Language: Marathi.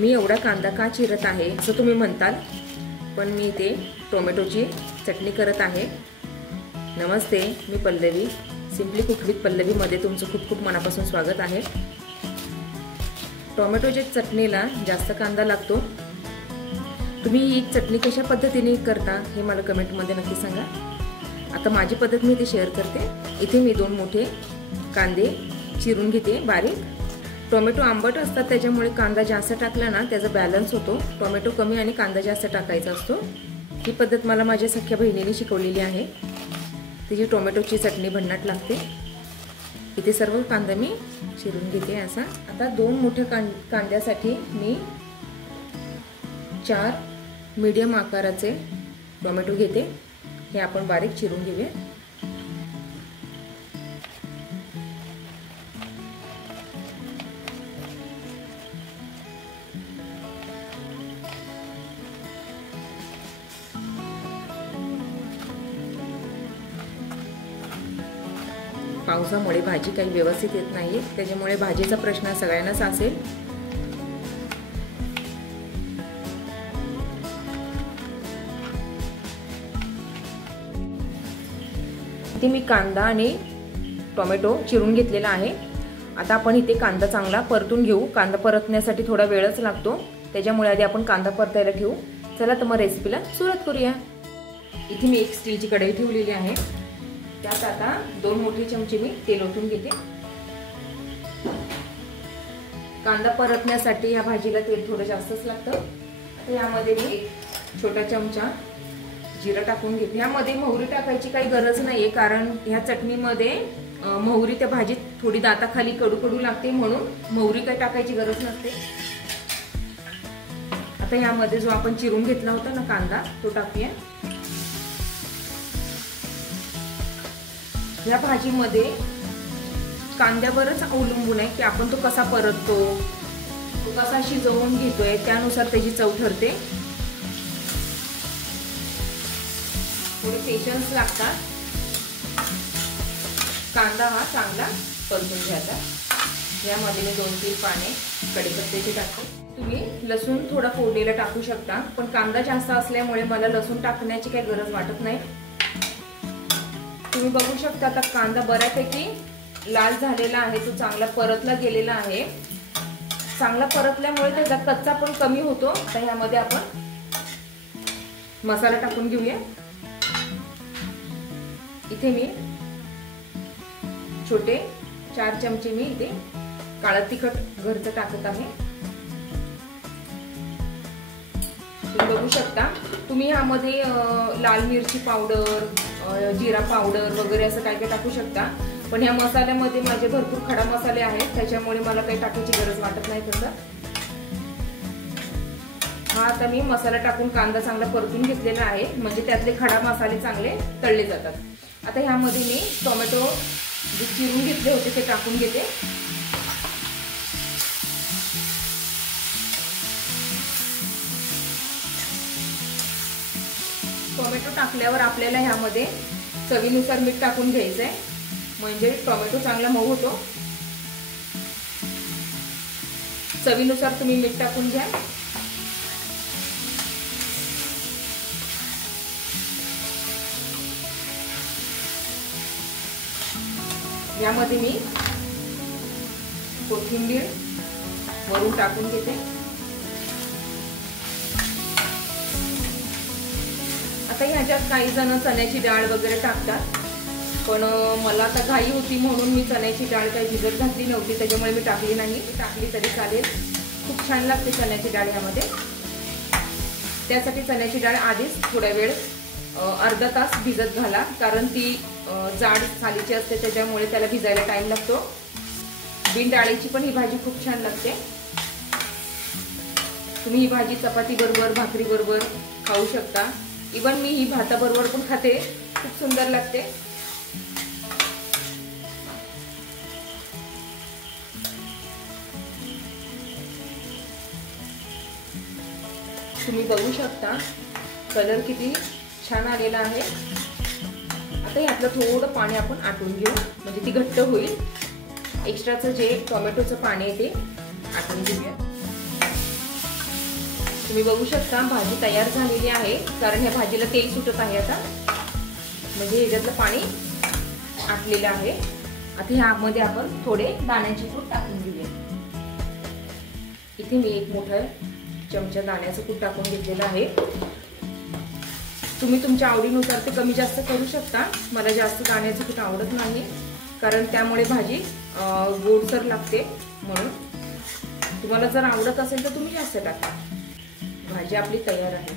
मी एवढा कांदा का चिरत आहे असं तुम्ही म्हणताल, पण मी इथे टोमॅटोची चटणी करत आहे। नमस्ते, मी पल्लवी, सिम्पली कुक विथ पल्लवीमध्ये तुमचं खूप खूप मनापासून स्वागत आहे। टोमॅटोच्या चटणीला जास्त कांदा लागतो। तुम्ही ही चटणी कशा पद्धतीने करता हे मला कमेंटमध्ये नक्की सांगा। आता माझी पद्धत मी इथे शेअर करते। इथे मी 2 मोठे कांदे चिरून घेते बारीक। टोमॅटो आंबट असतात त्याच्यामुळे कांदा जास्त टाकला ना त्याचा बॅलन्स होतो। टोमॅटो कमी आणि कांदा जास्त टाकायचा असतो। ही पद्धत मला माझ्या सख्या बहिणीने शिकवलेली आहे। तिची टोमॅटोची चटणी भन्नाट लागते। इथे सर्व कांदा मी चिरून घेते असा। आता 2 मोठ्या कांद्यासाठी मी 4 मीडियम आकाराचे टोमॅटो घेते। हे आपण बारीक चिरून घेऊया। पावसामुळे भाजी काही व्यवस्थित येत नाही, त्याच्यामुळे भाजीचा प्रश्न सगळ्यांनाच असेल। इथे मी कांदा आणि टोमॅटो चिरून घेतलेला आहे। आता आपण इथे कांदा चांगला परतून घेऊ। कांदा परतण्यासाठी थोडा वेळच लागतो, त्याच्यामुळे आधी आपण कांदा परतायला ठेवू। चला तर मग रेसिपीला सुरुवात करूया। इथे मी एक स्टीलची कढई ठेवलेली आहे। त्यात आता 2 मोठे चमचे मी तेल ओतून घेते। कांदा परतण्यासाठी या भाजीला तेल थोडं जास्तच लागतं। आता यामध्ये मी 1 छोटा चमचा जिरं टाकून घेते। यामध्ये मोहरी टाकायची काही गरज नाहीये, कारण ह्या चटणीमध्ये मोहरी त्या भाजीत थोडी दाताखाली कडू कडू लागते, म्हणून मोहरी काही टाकायची गरज नसते। आता यामध्ये जो आपण चिरून घेतला होता ना कांदा, तो टाकूया। या भाजीमध्ये कांद्यावरच अवलंबून आहे की आपण तो कसा परततो, तो कसा शिजवून घेतोय, त्यानुसार त्याची चव ठरते। थोडे पेशन्स लागतात। कांदा हा चांगला परतून घ्यायचा। यामध्ये मी 2-3 पाने कढीपत्त्याचे टाकते। तुम्ही लसूण थोडा फोडलेला टाकू शकता, पण कांदा जास्त असल्यामुळे मला लसूण टाकण्याची काही गरज वाटत नाही। तुम्ही बघू शकता आता कांदा बऱ्यापैकी लाल झालेला आहे, तो चांगला परतला गेलेला आहे। चांगला परतल्यामुळे त्याचा कच्चा पण कमी होतो। आता ह्यामध्ये आपण मसाला टाकून घेऊया। इथे मी छोटे 4 चमचे मी इथे काळं तिखट घरचं टाकत आहे। तुम्ही बघू शकता, तुम्ही यामध्ये लाल मिरची पावडर, जिरा पावडर वगैरे असं काय काय टाकू शकता, पण या मसाल्यामध्ये माझे भरपूर खडा मसाले आहेत, त्याच्यामुळे मला काही टाकायची गरज वाटत नाही तसं। हा आता मी मसाला टाकून कांदा चांगला परतून घेतलेला आहे, म्हणजे त्यातले खडा मसाले चांगले तळले जातात। आता ह्यामध्ये मी टोमॅटो जे चिरून घेतले होते ते टाकून घेते। टोमॅटो टाकल्यावर आपल्याला ह्यामध्ये चवीनुसार मीठ टाकून घ्यायचंय, म्हणजे टोमॅटो चांगला मऊ होतो। चवीनुसार तुम्ही मीठ टाकून घ्या। यामध्ये मी कोथिंबीर वरून टाकून घेते। आता ह्याच्यात काही जण चण्याची डाळ वगैरे टाकतात, पण मला आता घाई होती म्हणून मी चण्याची डाळ काही भिजत घातली नव्हती, त्याच्यामुळे मी टाकली नाही। टाकली तरी चालेल, खूप छान लागते चण्याची डाळ यामध्ये। त्यासाठी चण्याची डाळ आधीच थोडा वेळ अर्धा तास भिजत घाला, कारण ती जाड सालीची असते, त्याच्यामुळे त्याला भिजायला टाइम लागतो। बिन डाळीची पण ही भाजी खूप छान लागते। तुम्ही ही भाजी चपाती बरोबर, भाकरी बरोबर खाऊ शकता। इवन मी ही भाताबरोबर पण खाते, खूप सुंदर लागते। तुम्ही बघू शकता कलर किती छान आलेला आहे। आता यातलं थोडं पाणी आपण आटून घेऊ, म्हणजे ती घट्ट होईल। एक्स्ट्राचं जे टोमॅटोचं पाणी आहे ते आटून घेऊया। तुम्ही बघू शकता भाजी तयार झालेली आहे, कारण ह्या भाजीला तेल सुटत आहे आता, म्हणजे ह्याच्यातलं पाणी आटलेलं आहे. आता ह्यामध्ये आपण थोडे दाण्याचे कूट टाकून घेऊया. इथे मी एक मोठा चमचा दाण्याचं कूट टाकून घेतलेलं आहे. तुम्ही तुमच्या आवडीनुसार ते कमी जास्त करू शकता. मला जास्त दाण्याचं कूट आवडत नाही, कारण त्यामुळे भाजी गोडसर लागते. म्हणून तुम्हाला जर आवडत असेल तर तुम्ही जास्त टाका. भाजी आपली तयार आहे.